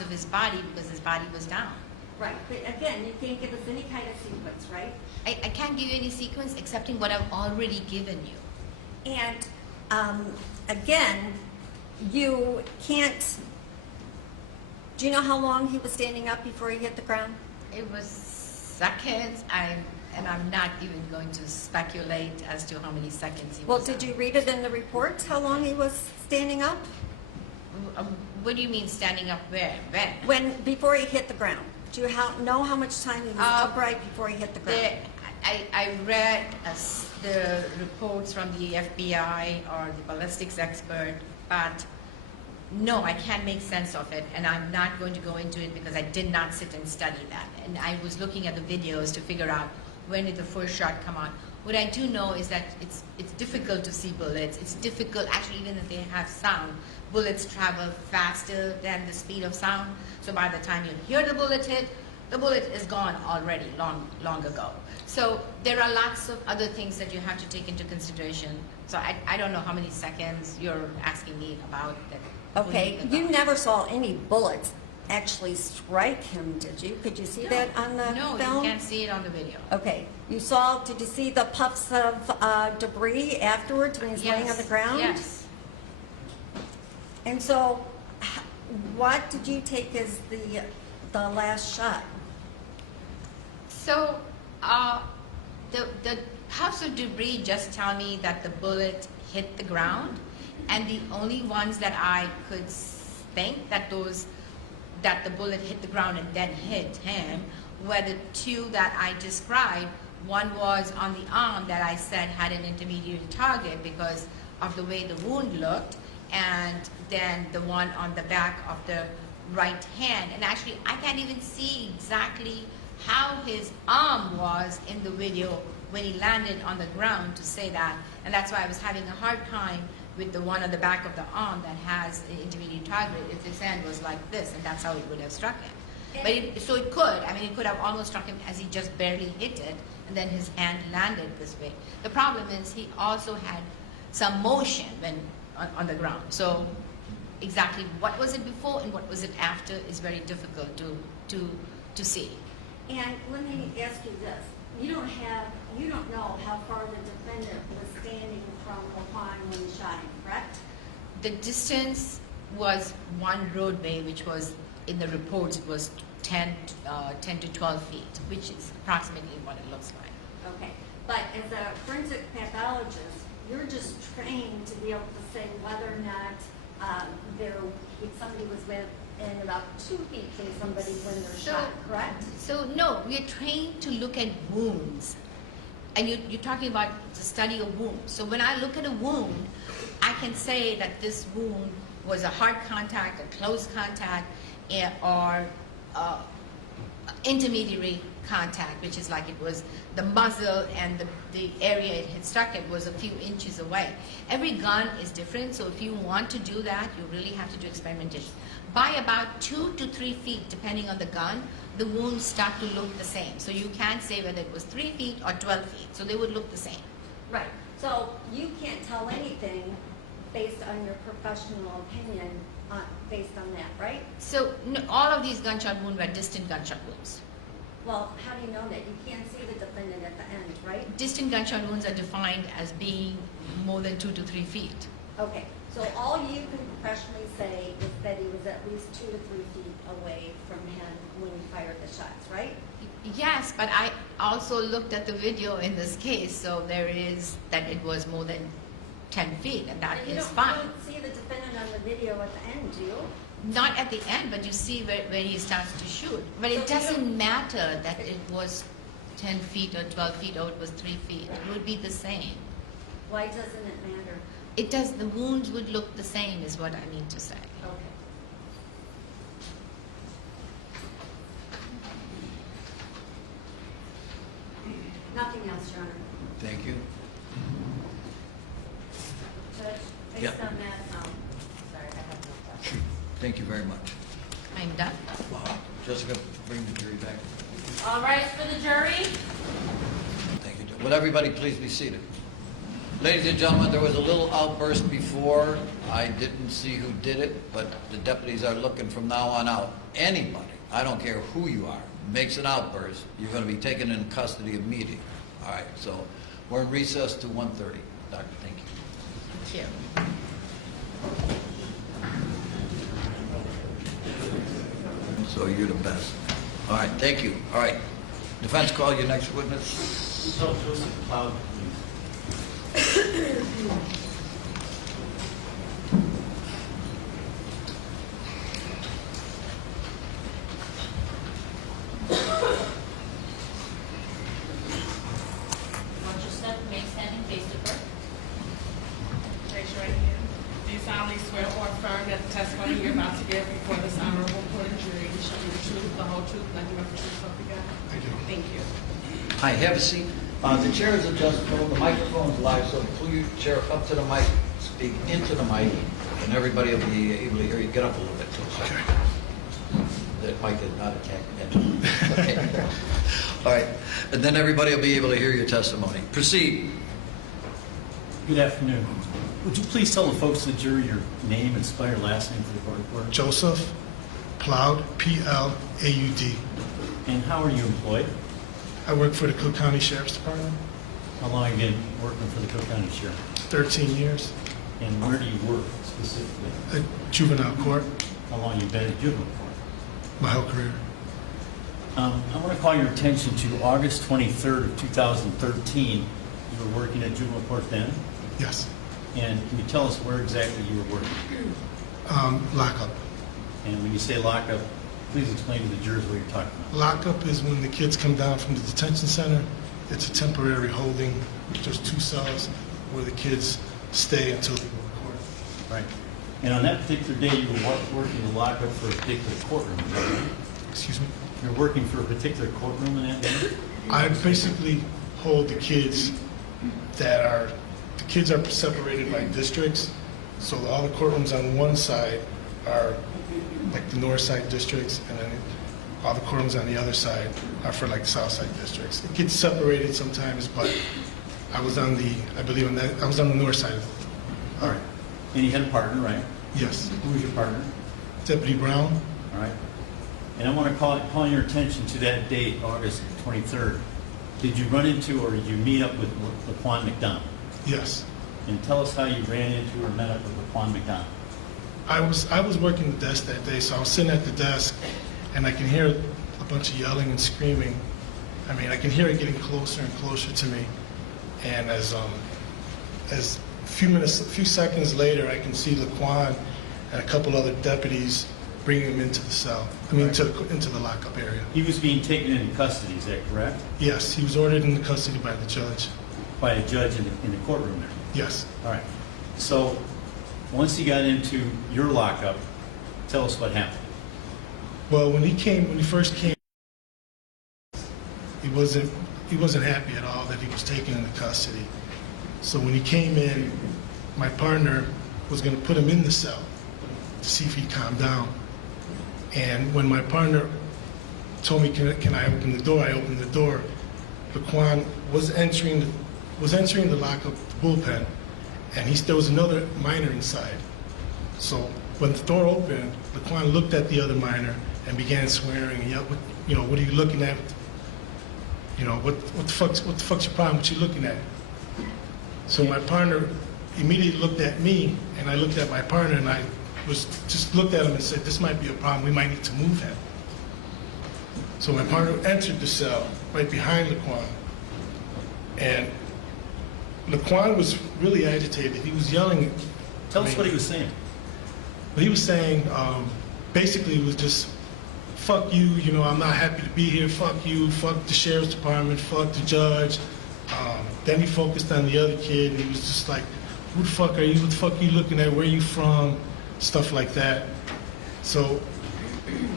of his body because his body was down. Right, but again, you can't give us any kind of sequence, right? I can't give you any sequence excepting what I've already given you. And again, you can't, do you know how long he was standing up before he hit the ground? It was seconds, and I'm not even going to speculate as to how many seconds he was. Well, did you read it in the reports, how long he was standing up? What do you mean standing up where? When, before he hit the ground. Do you know how much time he was upright before he hit the ground? I read the reports from the FBI or the ballistics expert, but no, I can't make sense of it, and I'm not going to go into it because I did not sit and study that. And I was looking at the videos to figure out when did the first shot come on. What I do know is that it's difficult to see bullets. It's difficult, actually, even if they have sound, bullets travel faster than the speed of sound. So by the time you hear the bullet hit, the bullet is gone already, long ago. So there are lots of other things that you have to take into consideration. So I don't know how many seconds you're asking me about that. Okay, you never saw any bullets actually strike him, did you? Could you see that on the film? No, you can't see it on the video. Okay, did you see the puffs of debris afterwards when he's laying on the ground? Yes. And so, what did you take as the last shot? So, the puffs of debris just tell me that the bullet hit the ground, and the only ones that I could think that the bullet hit the ground and then hit him were the two that I described. One was on the arm that I said had an intermediate target because of the way the wound looked, and then the one on the back of the right hand. And actually, I can't even see exactly how his arm was in the video when he landed on the ground to say that. And that's why I was having a hard time with the one on the back of the arm that has an intermediate target if his hand was like this, and that's how it would have struck him. But it could have almost struck him as he just barely hit it, and then his hand landed this way. The problem is he also had some motion when on the ground. So exactly what was it before and what was it after is very difficult to see. And let me ask you this. You don't know how far the defendant was standing from upon when you shot him, correct? The distance was one roadway, which was, in the reports, it was 10 to 12 feet, which is approximately what it looks like. Okay, but as a forensic pathologist, you're just trained to be able to say whether or not if somebody was within about 2 feet from somebody when they're shot, correct? So no, we're trained to look at wounds. And you're talking about the study of wounds. So when I look at a wound, I can say that this wound was a hard contact, a close contact, or intermediary contact, which is like it was the muzzle and the area it had struck it was a few inches away. Every gun is different, so if you want to do that, you really have to do experimentation. By about 2 to 3 feet, depending on the gun, the wounds start to look the same. So you can't say whether it was 3 feet or 12 feet, so they would look the same. Right, so you can't tell anything based on your professional opinion based on that, right? So no, all of these gunshot wounds were distant gunshot wounds. Well, how do you know that? You can't see the defendant at the end, right? Distant gunshot wounds are defined as being more than 2 to 3 feet. Okay, so all you can professionally say is that he was at least 2 to 3 feet away from him when he fired the shots, right? Yes, but I also looked at the video in this case, so there is that it was more than 10 feet, and that is fine. You don't see the defendant on the video at the end, do you? Not at the end, but you see where he starts to shoot. But it doesn't matter that it was 10 feet or 12 feet or it was 3 feet. It would be the same. Why doesn't it matter? It does. The wounds would look the same is what I mean to say. Okay. Nothing else, Your Honor. Thank you. Judge, based on that, sorry, I have no question. Thank you very much. I'm done. Jessica, bring the jury back. All right, for the jury. Thank you. Will everybody please be seated? Ladies and gentlemen, there was a little outburst before. I didn't see who did it, but the deputies are looking from now on out. Anybody, I don't care who you are, makes an outburst, you're going to be taken in custody immediately. All right, so we're in recess to 1:30. Doctor, thank you. Thank you. So you're the best. All right, thank you. All right, defense, call your next witness. So, Joseph Plaud, Watch your step, remain standing, face to front. Raise your right hand. Do you solemnly swear or affirm that the testimony you're about to give before this honorable court and jury shall be the truth, the whole truth, nothing but the truth, so help you God? I do. Thank you. Hi, have a seat. The chair is adjustable, the microphone's live, so pull your chair up to the mic, speak into the mic, and everybody will be able to hear you. Get up a little bit too. So that mic is not attacking. Okay. All right, and then everybody will be able to hear your testimony. Proceed. good afternoon. Would you please tell the folks of the jury your name and spell your last name for the court reporter? Joseph Plaud, P-L-A-U-D. And how are you employed? I work for the Cook County Sheriff's Department, How long have you been working for the Cook County Sheriff? 13 years, And where do you work specifically? at juvenile court, How long have you been at juvenile court? my whole career. I want to call your attention to August 23rd of 2013. You were working at juvenile court then. Yes. And can you tell us where exactly you were working? Lockup. And when you say lockup, please explain to the jurors what you're talking about. Lockup is when the kids come down from the detention center. It's a temporary holding. There's 2 cells where the kids stay until they go to court. Right. And on that particular day, you were working the lockup for a particular courtroom. Is that right? Excuse me? You're working for a particular courtroom in that day? I basically hold the kids the kids are separated by districts. So all the courtrooms on one side are like the north side districts, and then all the courtrooms on the other side are for like south side districts. It gets separated sometimes, but I was on the north side. All right. And you had a partner, right? Yes. Who was your partner? Deputy Brown. All right. And I want to call your attention to that date, August 23rd. Did you run into or did you meet up with Laquan McDonald? Yes. And tell us how you ran into or met up with Laquan McDonald. I was working the desk that day, so I was sitting at the desk, and I can hear a bunch of yelling and screaming. I mean, I can hear it getting closer and closer to me. And as a few seconds later, I can see Laquan and a couple other deputies bringing him into the cell. I mean, into the lockup area. He was being taken into custody, is that correct? Yes, he was ordered into custody by the judge. By a judge in the courtroom there. Yes. All right. So once he got into your lockup, tell us what happened. Well, when he first came, he wasn't happy at all that he was taken into custody. So when he came in, my partner was going to put him in the cell to see if he'd calm down. And when my partner told me, can I open the door, I opened the door. Laquan was entering the lockup, the bullpen, and there was another minor inside. So when the door opened, Laquan looked at the other minor and began swearing and yelled, what are you looking at? What the fuck's your problem? What you looking at? So my partner immediately looked at me, and I looked at my partner, and I just looked at him and said, this might be a problem. We might need to move him. So my partner entered the cell right behind Laquan, and Laquan was really agitated. He was yelling. Tell us what he was saying. What he was saying, basically, it was just, fuck you, I'm not happy to be here, fuck you, fuck the sheriff's department, fuck the judge. Then he focused on the other kid, and he was just like, who the fuck are you? What the fuck are you looking at? Where are you from? Stuff like that. So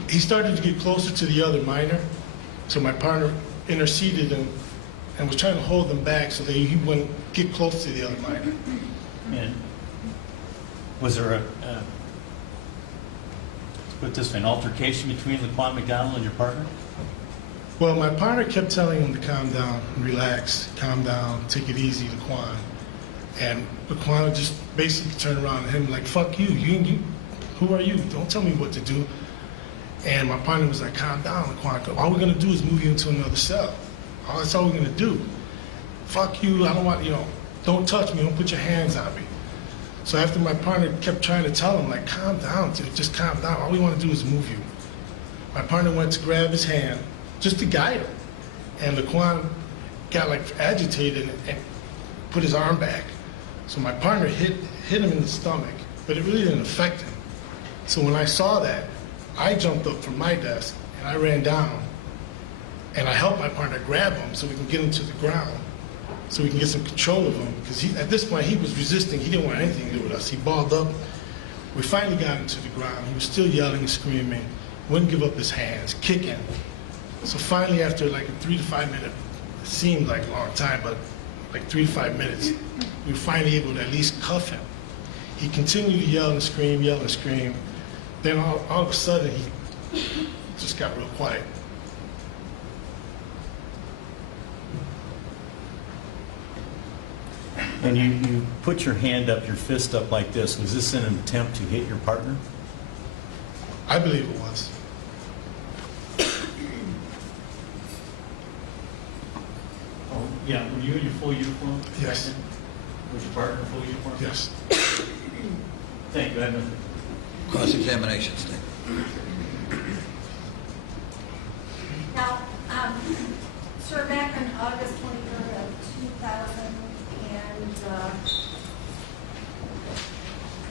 he started to get closer to the other minor. So my partner interceded him and was trying to hold him back so that he wouldn't get close to the other minor. And was there put this way, an altercation between Laquan McDonald and your partner? Well, my partner kept telling him to calm down, relax, calm down, take it easy, Laquan. And Laquan just basically turned around at him like, fuck you, you, who are you? Don't tell me what to do. And my partner was like, calm down, Laquan. All we're gonna do is move you into another cell. That's all we're gonna do. Fuck you, I don't want, don't touch me, don't put your hands on me. So after my partner kept trying to tell him, like, calm down, dude, just calm down. All we wanna do is move you. My partner went to grab his hand, just to guide him. And Laquan got like agitated and put his arm back. So my partner hit him in the stomach, but it really didn't affect him. So when I saw that, I jumped up from my desk and I ran down and I helped my partner grab him so we can get him to the ground, so we can get some control of him. Because at this point he was resisting, he didn't want anything to do with us. He balled up. We finally got him to the ground. He was still yelling and screaming, wouldn't give up his hands, kicking. So finally after like a 3 to 5 minute, it seemed like a long time, but like 3 to 5 minutes, we were finally able to at least cuff him. He continued to yell and scream. Then all of a sudden, he just got real quiet. And you put your hand up, your fist up like this. Was this in an attempt to hit your partner? I believe it was. Oh, yeah. Were you in your full uniform? Yes. Was your partner in full uniform? Yes. Thank you. I have nothing. Cross-examination, Sting. Now, sir, back on August 23rd of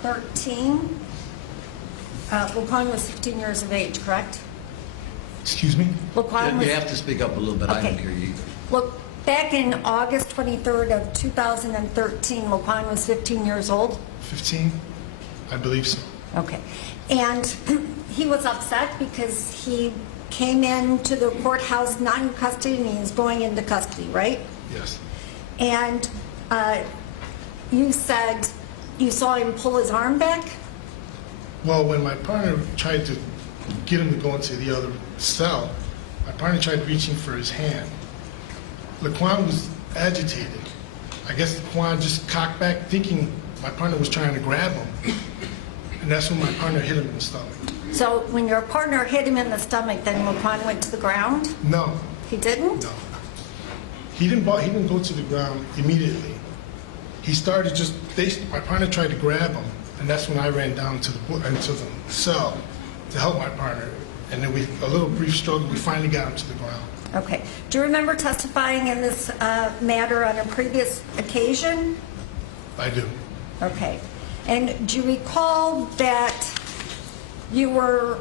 2013, Laquan was 15 years of age, correct? Excuse me? Laquan was... You have to speak up a little bit. I Okay. didn't hear you either. Look, back in August 23rd of 2013, Laquan was 15 years old? 15? I believe so. Okay. And he was upset because he came into the courthouse not in custody and he was going into custody, right? Yes. And you said you saw him pull his arm back? Well, when my partner tried to get him to go into the other cell, my partner tried reaching for his hand. Laquan was agitated. I guess Laquan just cocked back thinking my partner was trying to grab him. And that's when my partner hit him in the stomach. So when your partner hit him in the stomach, then Laquan went to the ground? No, He didn't? no. He didn't go to the ground immediately. He started my partner tried to grab him, and that's when I ran down into the cell to help my partner. And then a little brief struggle, we finally got him to the ground. Okay. Do you remember testifying in this matter on a previous occasion? I do. Okay. And do you recall that you were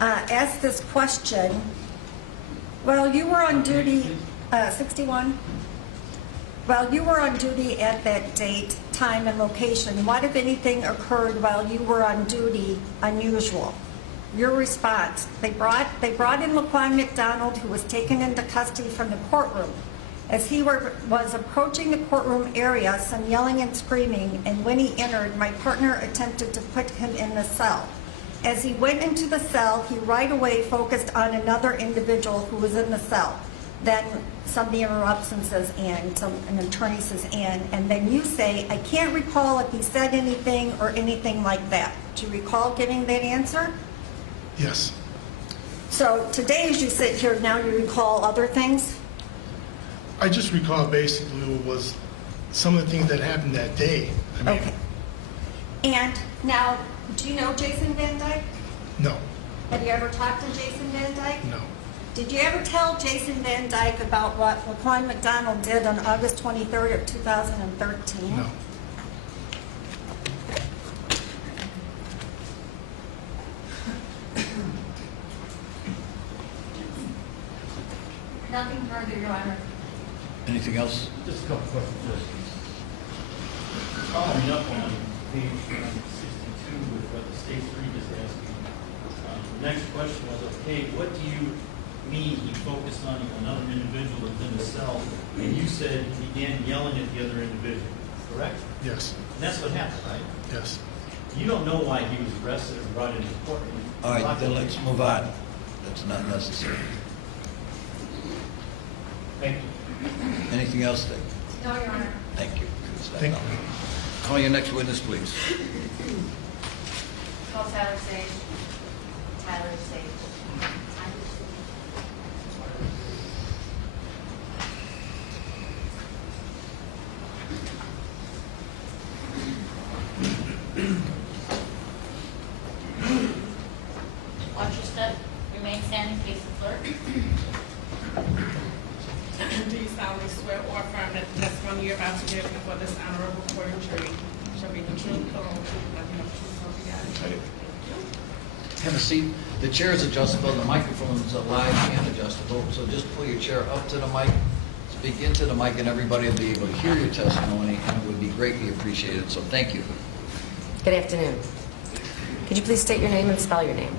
asked this question while you were on duty, 61? While you were on duty at that date, time, and location, what, if anything, occurred while you were on duty unusual? Your response: they brought in Laquan McDonald, who was taken into custody from the courtroom. As he was approaching the courtroom area, some yelling and screaming, and when he entered, my partner attempted to put him in the cell. As he went into the cell, he right away focused on another individual who was in the cell. Then somebody interrupts and says, an attorney says, and then you say, I can't recall if he said anything or anything like that. Do you recall giving that answer? Yes. So today, as you sit here now, you recall other things? I just recall basically what was some of the things that happened that day. Okay. And now, do you know Jason Van Dyke? No, Have you ever talked to Jason Van Dyke? no. Did you ever tell Jason Van Dyke about what Laquan McDonald did on August 23rd of 2013? No. Nothing further, Your Honor. Anything else? Just a couple questions. Following up on page 62 with what the state's just asking. The next question was, okay, what do you mean he focused on another individual within the cell, and you said he began yelling at the other individual, correct? Yes. And that's what happened, right? Yes. You don't know why he was arrested or brought into court. All right, then let's move on. That's not necessary. Thank you. Anything else, Dick? No, Your Honor. Thank you. Thank you. Call your next witness, please. Call Tyler Sage. Tyler Sage. Watch your step. Remain standing, face the clerk. Do you solemnly swear or affirm that the testimony you're about to give before this honorable court and jury shall be the truth, the whole truth, nothing but the truth, so help you God? Have a seat. The chair is adjustable, the microphone is live and adjustable, so just pull your chair up to the mic, speak into the mic, and everybody will be able to hear your testimony, and it would be greatly appreciated, so thank you. Good afternoon. Could you please state your name and spell your name?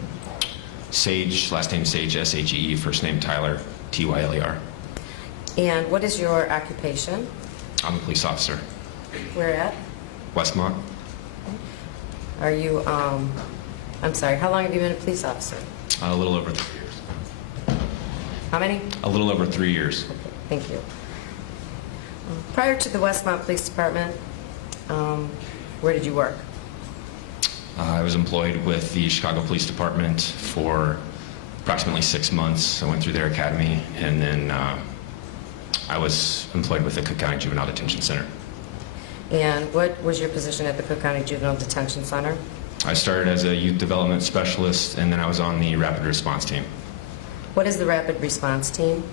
Sage, last name Sage, S-H-E-E, first name Tyler, T-Y-L-E-R. And what is your occupation? I'm a police officer. Where at? Westmont, Are you, I'm sorry, how long have you been a police officer? a little over 3 years. How many? A little over 3 years. Thank you. Prior to the Westmont Police Department, where did you work? I was employed with the Chicago Police Department for approximately 6 months. I went through their academy, and then I was employed with the Cook County Juvenile Detention Center. And what was your position at the Cook County Juvenile Detention Center? I started as a youth development specialist, and then I was on the rapid response team. What is the Rapid Response Team?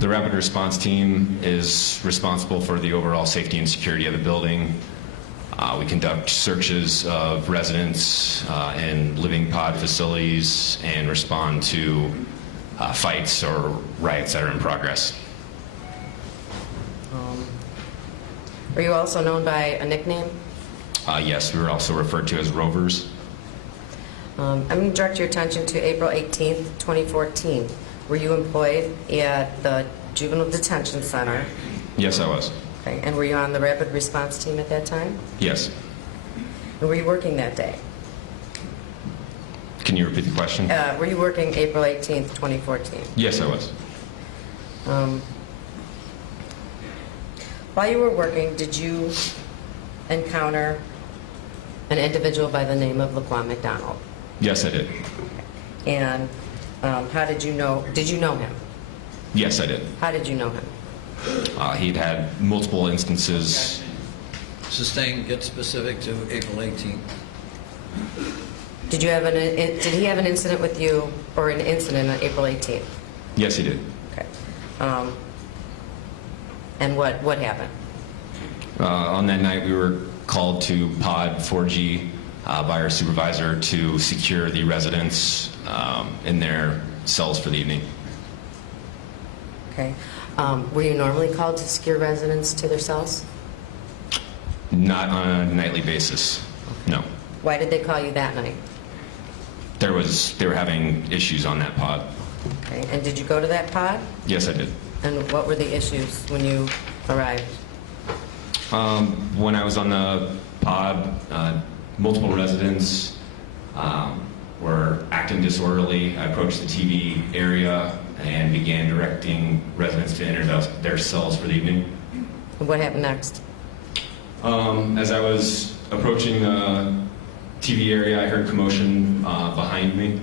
The rapid response team is responsible for the overall safety and security of the building. We conduct searches of residents in living pod facilities and respond to fights or riots that are in progress. Are you also known by a nickname? Yes, we were also referred to as rovers. I'm going to direct your attention to April 18th, 2014. Were you employed at the Juvenile Detention Center? Yes, I was. Okay. And were you on the Rapid Response Team at that time? Yes. And were you working that day? Can you repeat the question? Were you working April 18th, 2014? Yes, I was. While you were working, did you encounter an individual by the name of Laquan McDonald? Yes, I did. And how did you know him? Yes, I did. How did you know him? He'd had multiple instances. Sustain, get specific to April 18th. Did he have an incident with you, or an incident on April 18th? Yes, he did. Okay. And what happened? On that night, we were called to Pod 4G by our supervisor to secure the residents in their cells for the evening. Okay. Were you normally called to secure residents to their cells? Not on a nightly basis, no. Why did they call you that night? They were having issues on that pod. Okay. And did you go to that pod? Yes, I did. And what were the issues when you arrived? When I was on the pod, multiple residents were acting disorderly. I approached the TV area and began directing residents to enter their cells for the evening. And what happened next? As I was approaching the TV area, I heard commotion behind me.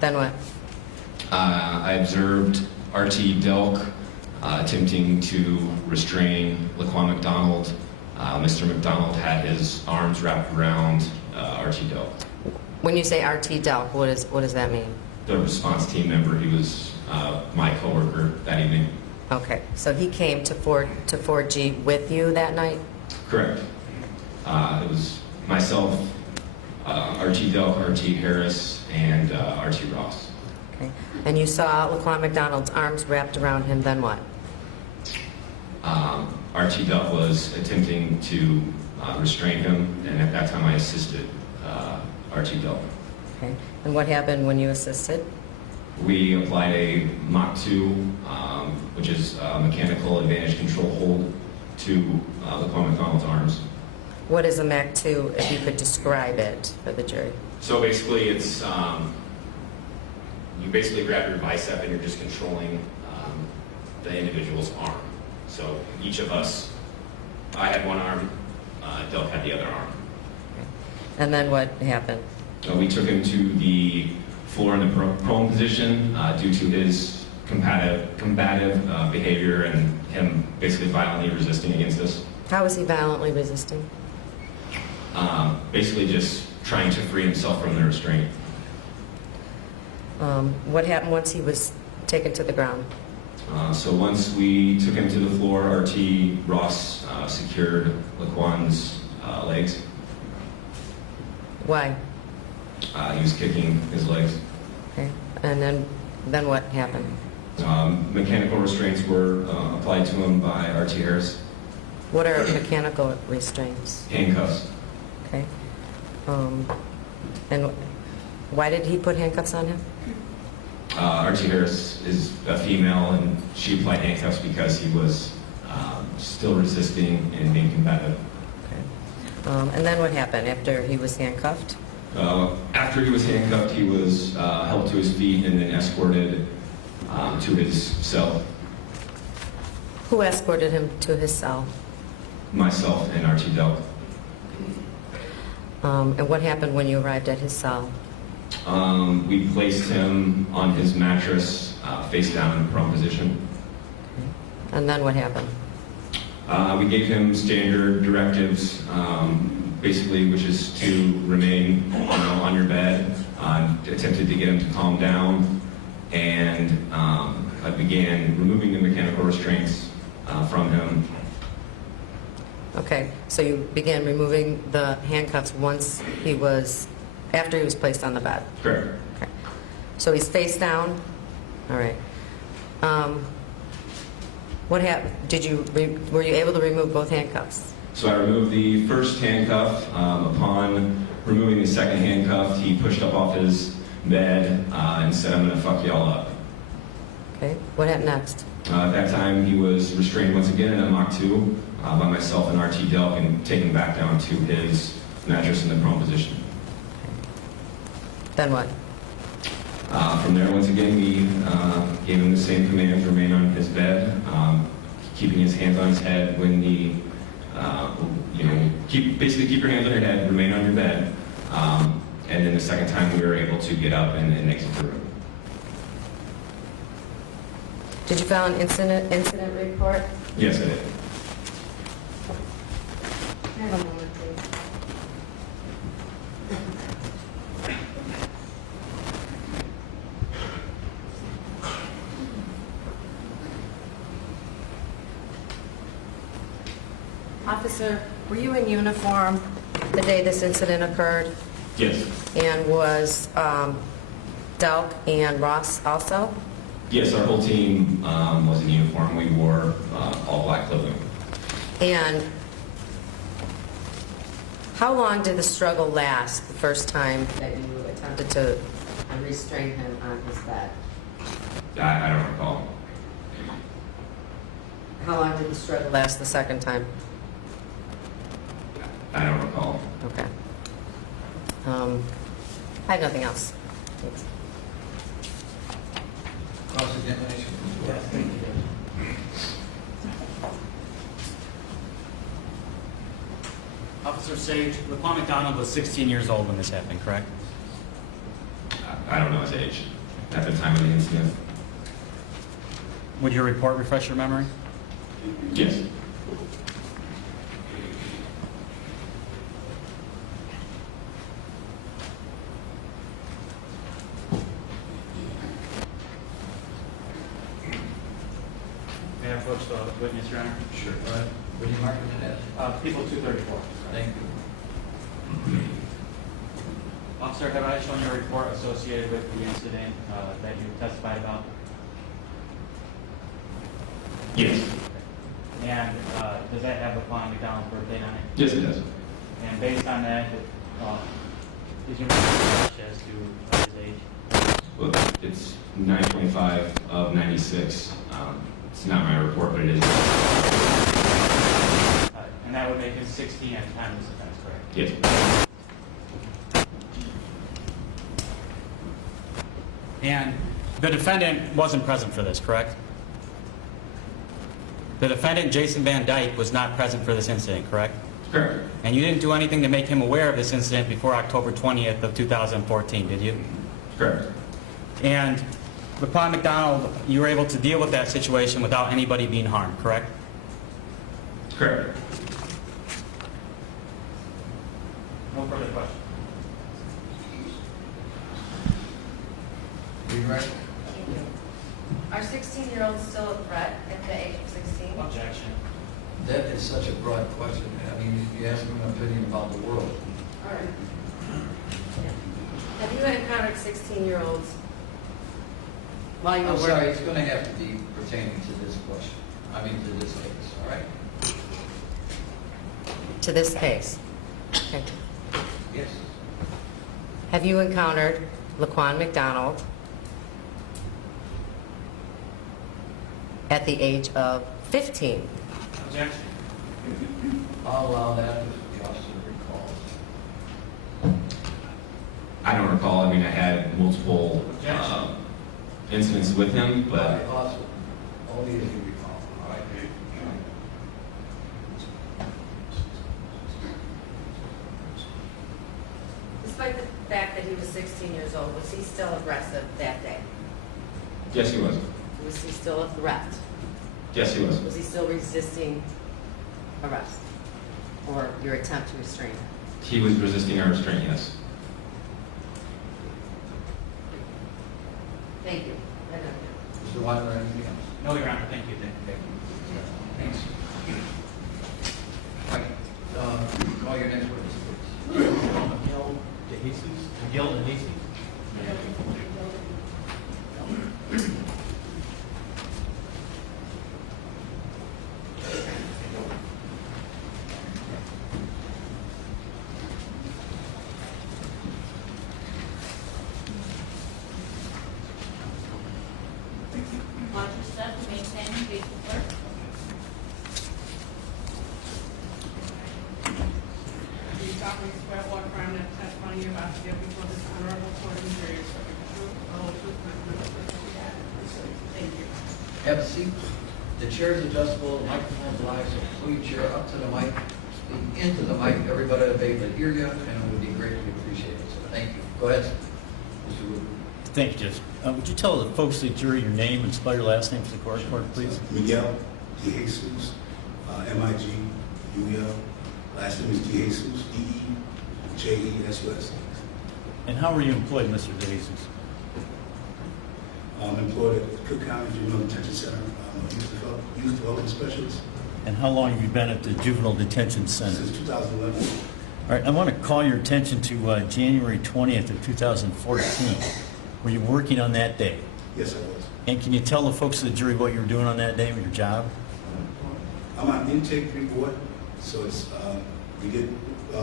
Then what? I observed R.T. Delk attempting to restrain Laquan McDonald. Mr. McDonald had his arms wrapped around R.T. Delk. When you say RT Delk, what does that mean? The response team member, he was my coworker that evening. Okay, so he came to 4G with you that night? Correct. It was myself, R.T. Delk, R.T. Harris, and R.T. Ross. Okay. And you saw Laquan McDonald's arms wrapped around him, then what? R.T. Delk was attempting to restrain him, and at that time I assisted R.T. Delk. Okay. And what happened when you assisted? We applied a Mach 2, which is a mechanical advantage control hold, to Laquan McDonald's arms. What is a Mach 2, if you could describe it for the jury? So basically it's, you basically grab your bicep and you're just controlling the individual's arm. So each of us, I had one arm, Dyke had the other arm. And then what happened? We took him to the floor in the prone position due to his combative behavior and him basically violently resisting against us. How was he violently resisting? Basically just trying to free himself from the restraint. What happened once he was taken to the ground? So once we took him to the floor, RT Ross secured Laquan's legs. Why? He was kicking his legs. Okay. And then what happened? Mechanical restraints were applied to him by RT Harris. What are mechanical restraints? Handcuffs. Okay. And why did he put handcuffs on him? RT Harris is a female, and she applied handcuffs because he was still resisting and being combative. Okay. And then what happened after he was handcuffed? After he was handcuffed, he was held to his feet and then escorted to his cell. Who escorted him to his cell? Myself and RT Dyke. And what happened when you arrived at his cell? We placed him on his mattress, face down in a prone position. And then what happened? We gave him standard directives, basically, which is to remain on your bed. Attempted to get him to calm down, and I began removing the mechanical restraints from him. Okay, so you began removing the handcuffs after he was placed on the bed. Correct. Okay. So he's face down. All right. What happened? Were you able to remove both handcuffs? So I removed the first handcuff. Upon removing the second handcuff, he pushed up off his bed and said, "I'm gonna fuck y'all up." Okay. What happened next? At that time, he was restrained once again in a Mach 2 by myself and RT Dyke and taken back down to his mattress in the prone position. Then what? From there, once again, we gave him the same commands: remain on his bed, keeping his hands on his head when basically keep your hands on your head, remain on your bed. And then the second time, we were able to get up and exit the room. Did you file an incident report? Yes, I did. Can I have a moment, please? Officer, were you in uniform the day this incident occurred? Yes. And was Dyke and Ross also? Yes, our whole team was in uniform. We wore all black clothing. And how long did the struggle last the first time that you attempted to restrain him on his bed? I don't recall. How long did the struggle last the second time? I don't recall. Okay. I have nothing else. Thanks. Cross-examination. Officer Sage, Laquan McDonald was 16 years old when this happened, correct? I don't know his age at the time of the incident. Would your report refresh your memory? Yes. May I approach the witness, Your Honor? Sure. What are you marking it as? People 234. Thank you. Officer, have I shown your report associated with the incident that you testified about? Yes. And does that have Laquan McDonald's birthday on it? Yes, it does. And based on that, is your memory refreshed as to his age? Well, it's 9/25 of 96. It's not my report, but it is. And that would make him 16 at the time of this offense, correct? Yes. And the defendant wasn't present for this, correct? The defendant, Jason Van Dyke, was not present for this incident, correct? Correct. And you didn't do anything to make him aware of this incident before October 20th of 2014, did you? Correct. And upon McDonald, you were able to deal with that situation without anybody being harmed, correct? Correct. No further questions. Read right. Are 16-year-olds still a threat at the age of 16? Objection. That is such a broad question. I mean, you ask me an opinion about the world. All right. Have you encountered 16-year-olds while you were I'm working? sorry, it's going to have to be pertaining to this question. I mean, to this case, all right? To this case? Okay. Yes. Have you encountered Laquan McDonald at the age of 15? Objection. I'll allow that if the officer recalls. I don't recall. I mean, I had multiple incidents with him, All but right, officer, only if you recall, all right? Despite the fact that he was 16 years old, was he still aggressive that day? yes, he was. Was he still a threat? Yes, he was. Was he still resisting arrest or your attempt to restrain him? He was resisting our restraint, yes. Thank you. Mr. Weiler, anything else? No, Your Honor, thank you. Thanks. Mike, call your next witness, please. Miguel DeJesus. Miguel DeJesus. Watch your step, remain standing, face the clerk. Do you solemnly swear or affirm that the testimony you're about to give before this honorable court of jury shall be the truth, the whole truth, and nothing but the truth, so help you God? Thank you. Have a seat. The chair is adjustable, the microphone's live, so pull your chair up to the mic, speak into the mic. Everybody will be able to hear you, and it would be greatly appreciated. So thank you. Go ahead, Mr. Wood. Thank you, Judge. Would you tell the folks of the jury your name and spell your last name for the court, please? Miguel DeJesus, M-I-G-U-E-L. Last name is DeJesus, D-E-J-E-S-U-S. And how were you employed, Mr. DeJesus? I'm employed at Cook County Juvenile Detention Center. I'm a youth development specialist And how long have you been at the Juvenile Detention Center? since 2011. All right, I want to call your attention to January 20th of 2014. Were you working on that day? Yes, I was. And can you tell the folks of the jury what you were doing on that day with your job? I'm on intake report, so it's, we get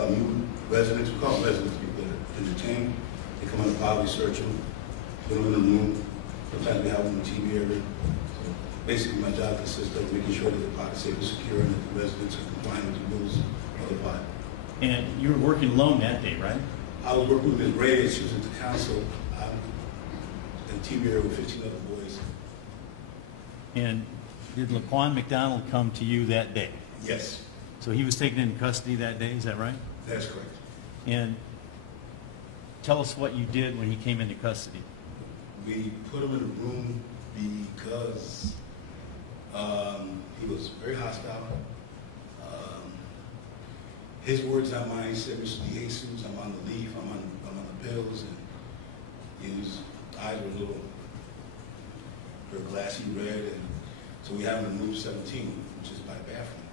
new residents, we call them residents, people that are detained. They come in, probably search them, put them in a room. Sometimes we have them in the TV area. So basically, my job consists of making sure that the pod is safe and secure and that the residents are complying with the rules of the pod. And you were working alone that day, right? I was working with Ms. Reyes, she was at the council, in the TV area with 15 other boys. And did Laquan McDonald come to you that day? Yes, So he was taken into custody that day, is that right? that's correct. And tell us what you did when he came into custody. We put him in a room because he was very hostile. His words, not mine. He said, "Mr. DeJesus, I'm on the leaf. I'm on the pills," and his eyes were a little, very glassy red, and so we have him in room 17, which is by the bathroom.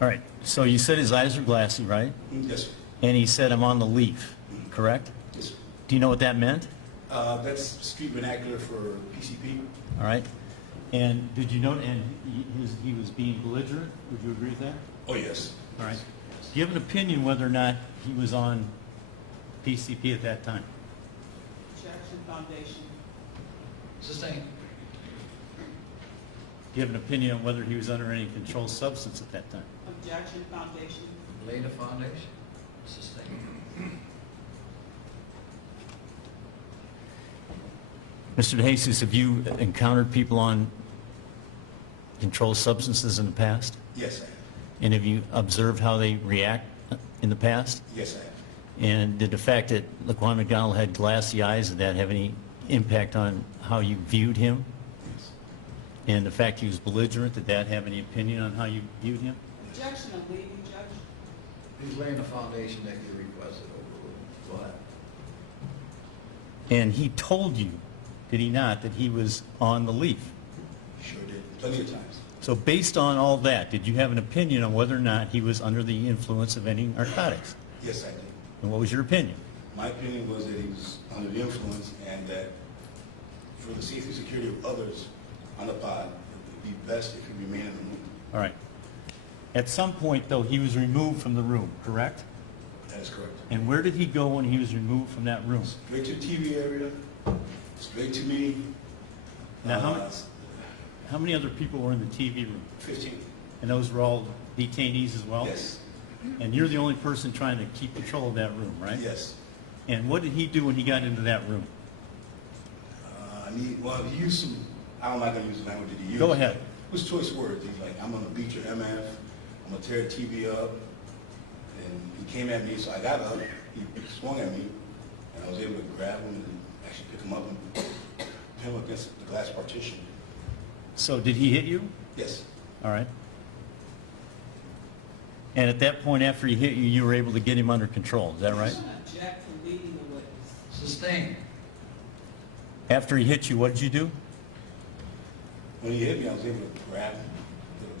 All right, so you said his eyes are glassy, right? Yes, sir. And he said, I'm on the leaf, correct? Yes, sir. Do you know what that meant? That's street vernacular for PCP. All right. And did you note, and he was being belligerent? Would you agree with that? Oh, yes. All right. Do you have an opinion whether or not he was on PCP at that time? Objection, foundation. Sustained. Do you have an opinion on whether he was under any controlled substance at that time? Objection, foundation. Lay the foundation. Sustained. Mr. DeJesus, have you encountered people on controlled substances in the past? Yes, I have. And have you observed how they react in the past? Yes, I have. And did the fact that Laquan McDonald had glassy eyes, did that have any impact on how you viewed him? Yes. And the fact he was belligerent, did that have any opinion on how you viewed him? Objection of leading judge. He's laying the foundation that you requested overruled. Go ahead. And he told you, did he not, that he was on the leaf? Sure did. Plenty of times. So based on all that, did you have an opinion on whether or not he was under the influence of any narcotics? Yes, I did. And what was your opinion? My opinion was that he was under the influence and that for the safety and security of others on the pod, it would be best if he remained in the room. All right. At some point, though, he was removed from the room, correct? That is correct. And where did he go when he was removed from that room? Straight to the TV area, straight to me. Now, how many other people were in the TV room? 15. And those were all detainees as well? Yes. And you're the only person trying to keep control of that room, right? Yes. And what did he do when he got into that room? He used some, I'm not going to use the language that he used. Go ahead. It was choice words. He's like, I'm going to beat your MF, I'm going to tear the TV up. And he came at me, so I got up, he swung at me, and I was able to grab him and actually pick him up and pin him against the glass partition. So did he hit you? Yes. All right. And at that point, after he hit you, you were able to get him under control. Is that right? Object to leading the witness. Sustained. After he hit you, what did you do? When he hit me, I was able to grab him,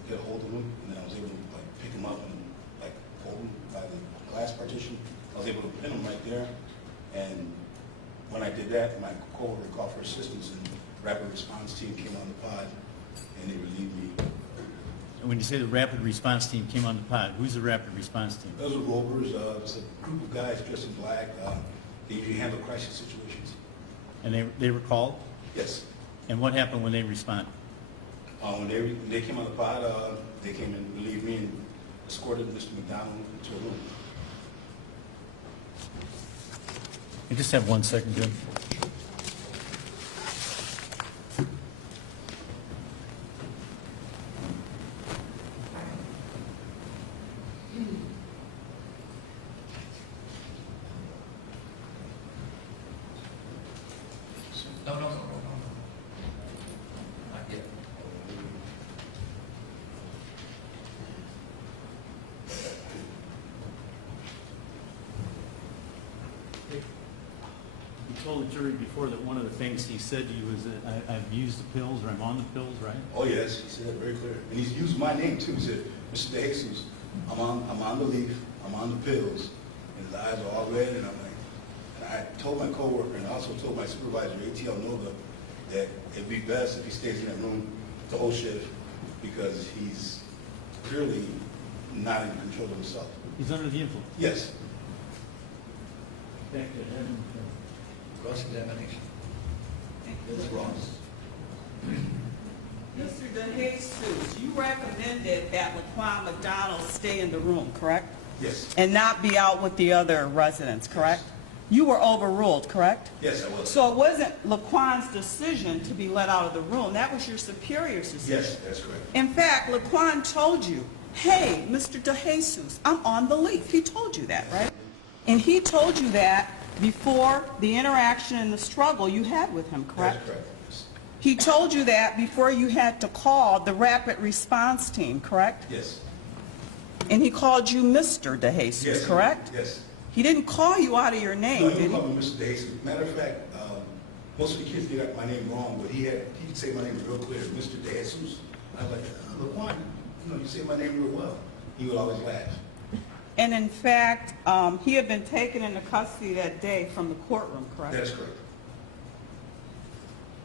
get a hold of him, and then I was able to pick him up and hold him by the glass partition. I was able to pin him right there, and when I did that, my coworker called for assistance, and the rapid response team came on the pod, and they relieved me. When you say the rapid response team came on the pod, who's the rapid response team? Those are rovers. It's a group of guys dressed in black. They usually handle crisis situations. And they were called? Yes. And what happened when they responded? When they came on the pod, they came and relieved me and escorted Mr. McDonald to a room. I just have 1 second, Jim. No. Not yet. You told the jury before that one of the things he said to you was that I've used the pills or I'm on the pills, right? Oh yes, he said that very clear. And he's used my name too. He said, Mr. DeJesus, I'm on the leaf, I'm on the pills. And his eyes are all red, and I'm like, and I told my coworker and I also told my supervisor, ATL Nova, that it'd be best if he stays in that room the whole shift because he's clearly not in control of himself. He's under the influence. Yes. Back to him. Cross-examination. Ms. Ross. Mr. DeJesus, you recommended that Laquan McDonald stay in the room, correct? Yes. And not be out with the other residents, correct? You were overruled, correct? Yes, I was. So it wasn't Laquan's decision to be let out of the room. That was your superior's decision. Yes, that's correct. In fact, Laquan told you, hey, Mr. DeJesus, I'm on the leaf. He told you that, right? And he told you that before the interaction and the struggle you had with him, correct? That's correct. Yes. He told you that before you had to call the rapid response team, correct? Yes. And he called you Mr. DeJesus, Yes. correct? Yes. He didn't call you out of your name, No, did he he? called me Mr. DeJesus. Matter of fact, most of the kids got my name wrong, but he could say my name real clear, Mr. DeJesus. I was like, Laquan, you say my name real well. He would always laugh. And in fact, he had been taken into custody that day from the courtroom, correct? That's correct.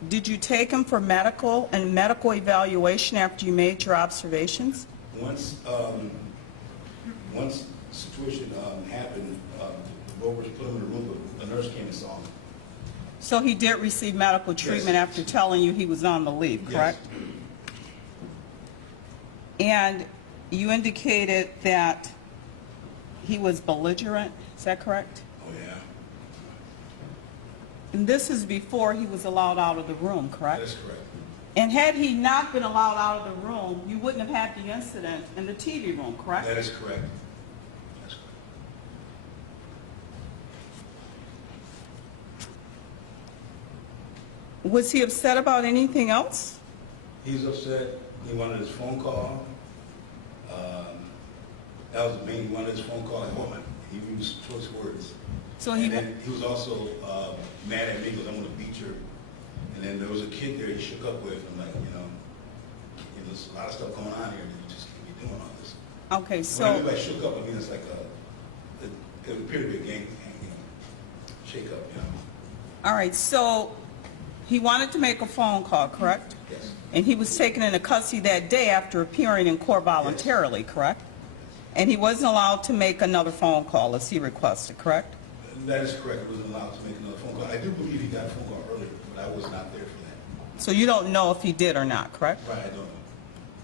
Did you take him for medical evaluation after you made your observations? Once the situation happened, the rovers put him in a room, but the nurse came and saw him. So he did receive medical treatment Yes. after telling you he was on the leave, correct? Yes. And you indicated that he was belligerent, is that correct? Oh, yeah. And this is before he was allowed out of the room, correct? That is correct. And had he not been allowed out of the room, you wouldn't have had the incident in the TV room, correct? That is correct. That's correct. Was he upset about anything else? He's upset. He wanted his phone call. That was the main, he wanted his phone call at home. He used choice words. So And then he was also mad at me because I'm going to beat you. And then there was a kid there he shook up with. I'm like, there's a lot of stuff going on here and you just can't be doing all this. Okay, When so, everybody shook up, I mean, it's like it appeared to be a gang, shake up, all right, so he wanted to make a phone call, correct? Yes. And he was taken into custody that day after appearing in court voluntarily, correct? And he wasn't allowed to make another phone call as he requested, correct? That is correct. He wasn't allowed to make another phone call. I do believe he got a phone call earlier, but I was not there for that. So you don't know if he did or not, correct? Right, I don't know.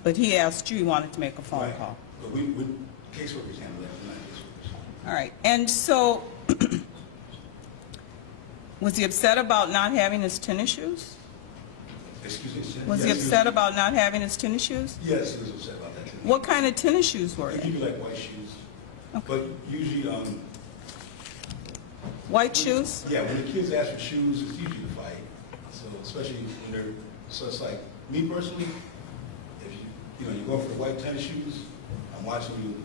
But he asked you, he wanted to make a phone Right. call. But we caseworkers handle that, we're not caseworkers. All right, and so, was he upset about not having his tennis shoes? Excuse me, sir? Was he Yes, upset about not having his tennis shoes? Yes, he was upset about that. Too. What kind of tennis shoes were They they? give you like white shoes. Okay. But usually, White shoes? yeah, when the kids ask for shoes, it's usually the fight. So especially when they're, so it's like, me personally, if you go for the white tennis shoes, I'm watching you,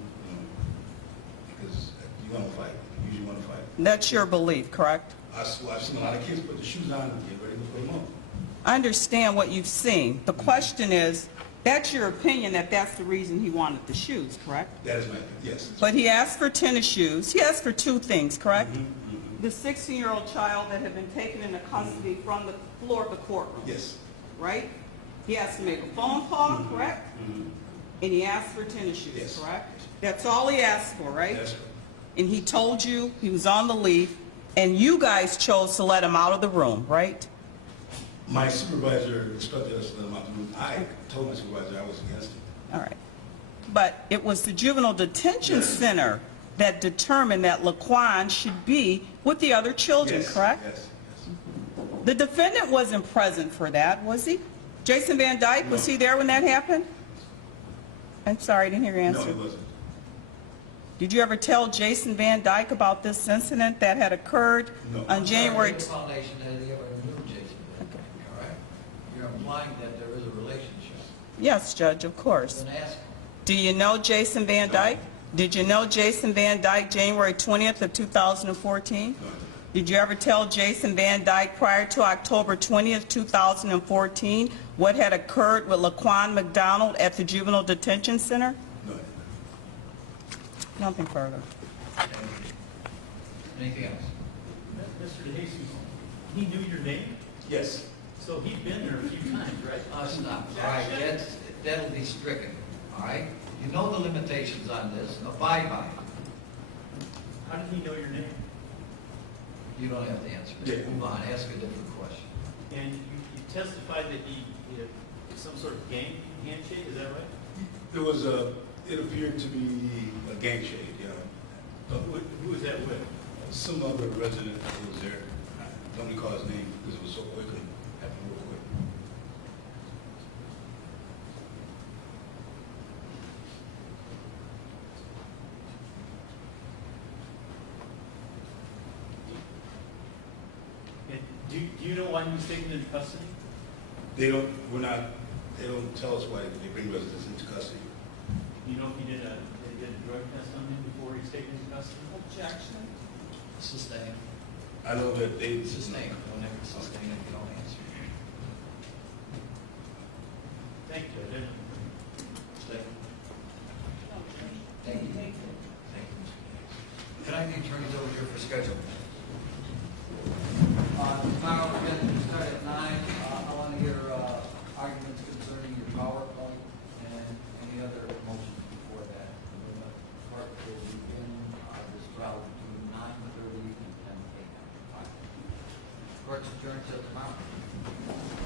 because you want to fight. You usually want to fight. That's your belief, correct? I've seen a lot of kids put the shoes on and get ready to put them on. I understand what you've seen. The question is, that's your opinion that that's the reason he wanted the shoes, correct? That is my, yes. But he asked for tennis shoes. He asked for two things, correct? The 16-year-old child that had been taken into custody from the floor of the courtroom, Yes. right? He asked to make a phone call, correct? And he asked for tennis shoes, Yes. correct? That's all he asked for, right? That's correct. And he told you he was on the leave, and you guys chose to let him out of the room, right? My supervisor instructed us to let him out the room. I told my supervisor I was against it. All right. But it was the Juvenile Detention Center that determined that Laquan should be with the other children, Yes, correct? Yes, yes. The defendant wasn't present for that, was he? Jason Van Dyke, was he there when that happened? I'm sorry, I didn't hear your answer. No, he wasn't. Did you ever tell Jason Van Dyke about this incident that had occurred No. on January? The foundation that he ever knew Jason Van Dyke, all right? You're implying that there is a relationship. Yes, Judge, of course. Then ask him. Do you know Jason Van Dyke? Did you know Jason Van Dyke January 20th of 2014? No. Did you ever tell Jason Van Dyke prior to October 20th, 2014, what had occurred with Laquan McDonald at the Juvenile Detention Center? No. Nothing further. Anything else? Mr. DeJesus, he knew your name, Yes. so he'd been there a few times, right? Stop. All right, that'll be stricken, all right? You know the limitations on this, abide by it. How did he know your name? You don't have to answer Yeah. it. Move on, ask a different question. And you testified that he had some sort of gang handshake, is that right? There was it appeared to be a gang shade, yeah. Who was that with? Some other resident who was there, don't recall his name because it was so quickly, happened real quick. And do you know why he was taken into custody? They don't tell us why they bring residents into custody. Do you know if they did a drug test on him before he was taken into custody? Objection. Sustain. I know that they Sustain. Don't ever sustain if you don't answer. Thank you. I didn't. Stay. Thank you. Thank you. Can I have the attorneys over here for schedule? Tomorrow we're going to start at 9. I want to hear arguments concerning your PowerPoint and any other motions before that. The clerk will begin this trial between 9:30 and 10 a.m. Clerk's adjourned till tomorrow.